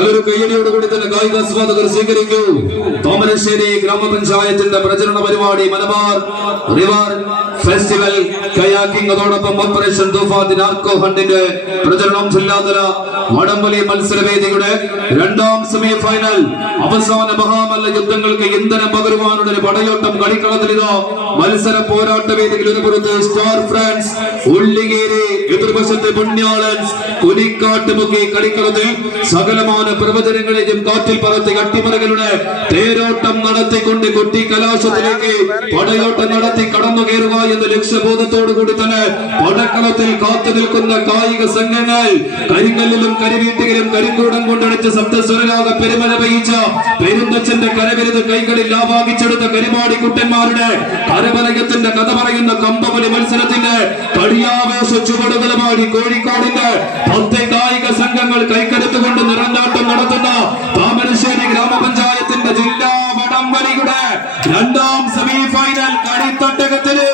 നല്ലൊരു കയ്യടിയോടുകൂടി തന്നെ കായികാസ്വാദകർ സ്വീകരിക്കൂ. തോമരശ്ശേരി ഗ്രാമപഞ്ചായത്തിന്റെ പ്രചരണ പരിപാടി മലബാർ റിവർ ഫെസ്റ്റിവൽ കയാക്കിംഗ്, അതോടൊപ്പം ഓപ്പറേഷൻ തൂഫാൻ നാർക്കോ ഹണ്ടിന്റെ പ്രചരണം. ജില്ലാതല വടംവലി മത്സരവേദിയുടെ രണ്ടാം സെമി ഫൈനൽ അവസാന മഹാമല്ല യുദ്ധങ്ങൾക്ക് ഇന്ധനം പകരുവാനുള്ള ഒരു പടയോട്ടം കളിക്കളത്തിലിതോ. മത്സര പോരാട്ട വേദിയിൽ ഒരു പുറത്ത് സ്റ്റാർ ഫ്രാൻസ് ഉള്ളിഗേരി, എതിർവശത്തെ പുണ്യാളൻസ് കുനിക്കാട്ടുമുക്കി. കളിക്കളത്തിൽ സകലമായ പ്രവചനങ്ങളെയും കാറ്റിൽ പറത്തി അട്ടിമറികളുടെ തേരോട്ടം നടത്തിക്കൊണ്ട് കൊട്ടി കലാശത്തിലേക്ക് പടയോട്ടം നടത്തി കടന്നു കയറുക എന്ന ലക്ഷ്യബോധത്തോടു കൂടി തന്നെ പടക്കളത്തിൽ കാത്തു നിൽക്കുന്ന കായിക സംഘങ്ങൾ കരിങ്കല്ലിലും കരിവീട്ടിലും കരിക്കൂടം കൊണ്ടടിച്ച് സപ്തസ്വരരാഗ പെരുമല പെയ്ച്ച പെരുന്തച്ഛന്റെ കരവിരുത് കൈകളിൽ ലാവാകിച്ചെടുത്ത കരിമാടി കുട്ടന്മാരുടെ കരവലയത്തിന്റെ കഥ പറയുന്ന കമ്പവലി മത്സരത്തിന്റെ കളിയാവേശ ചുവടുകളുമായി കോഴിക്കോടിന്റെ 10 കായിക സംഘങ്ങൾ കൈക്കരുത്തുകൊണ്ട് നിറഞ്ഞാട്ടം നടത്തുന്ന താമരശ്ശേരി ഗ്രാമപഞ്ചായത്തിന്റെ ജില്ലാ വടംവലിയുടെ രണ്ടാം സെമി ഫൈനൽ കളിത്തട്ടകത്തില്